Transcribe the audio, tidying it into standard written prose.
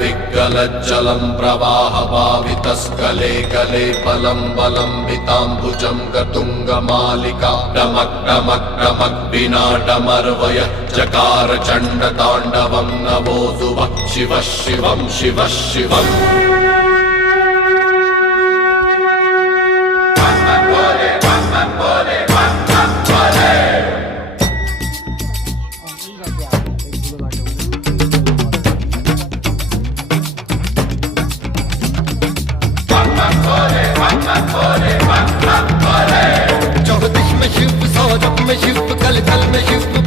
विग्गलज्जलं प्रवाहभावितस्कले कले बलं बलं विताम्बुजं गतुङ्गमालिका डमक् डमक् डमक् विनाटमर्वय चकार चण्डताण्डवं नवोऽसु वः शिवः शिवं शिवः शिवम् चौदिश में शिव, सौरभ में शिव, कल कल में शिव।